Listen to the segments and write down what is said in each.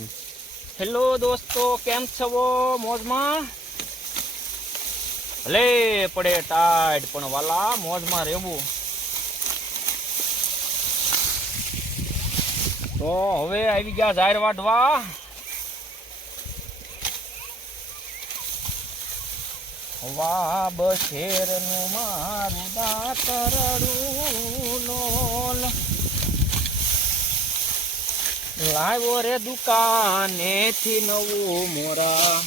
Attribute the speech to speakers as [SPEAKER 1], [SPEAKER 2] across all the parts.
[SPEAKER 1] Hello દોસ્તો, કેમ છો મોજમાં? ભલે પડે ટાઈટ, પણ વાલા, મોજમાં રહેવું. તો હવે આવી ગયા જાહેર વાઢવા. વાહ બશેરનું મારું દાતરડું. લાવ્યો રે દુકાનેથી નવું મોરા.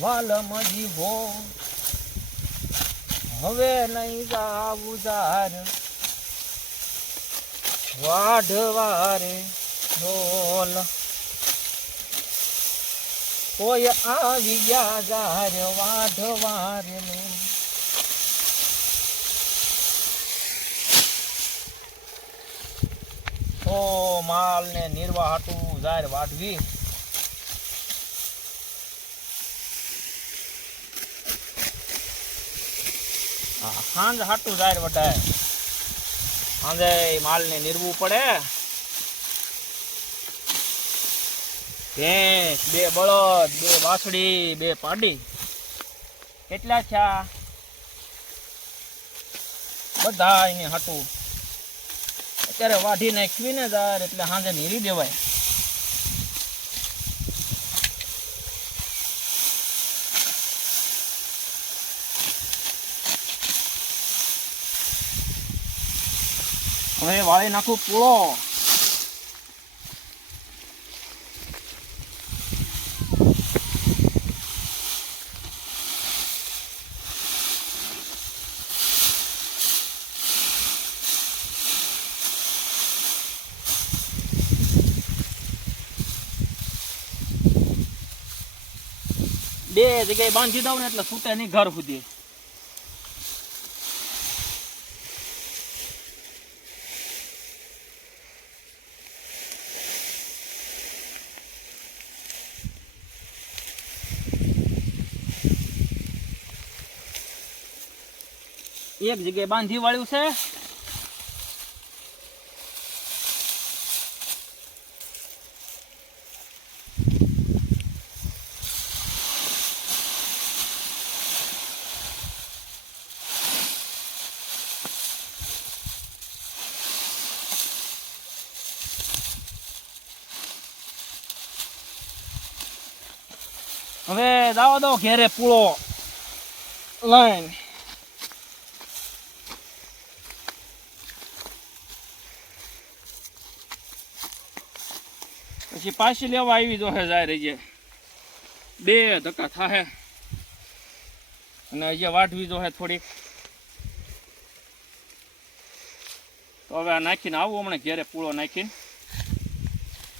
[SPEAKER 1] વાલમજી હો. હવે નહીં જાવું જાર. વાઢવારે ઢોલ. કોઈ આવી ગયા જાર વાઢવારે નો તો માલ ને નિર્વાહ હાટું જાહેર વાઢવી સાંજ હાટું જાહેર વટાય સાંજે માલ ને નિરવું પડે. ભેંસ, બે બળદ, બે વાછડી, બે પાડી. કેટલા છે બધા એને હાટું અત્યારે વાઢી નાખવી ને તાર એટલે સાંજે નીરી દેવાય. હવે વાળી નાખું પૂળો. બે જગ્યાએ બાંધી દઉં ને એટલે સૂતે નહીં ઘર સુધી. એક જગ્યાએ બાંધી વાળ્યું છે. હવે દાવા દો ઘેરે પૂળો. લાઈન. પછી પાછી લેવા આવી જોહે જાય રહીએ બે ધક્કા થાહે. અને હજી વાઢવી જોહે થોડીક. તો હવે નાખીને આવું હમણાં ઘેરે પૂળો નાખીને.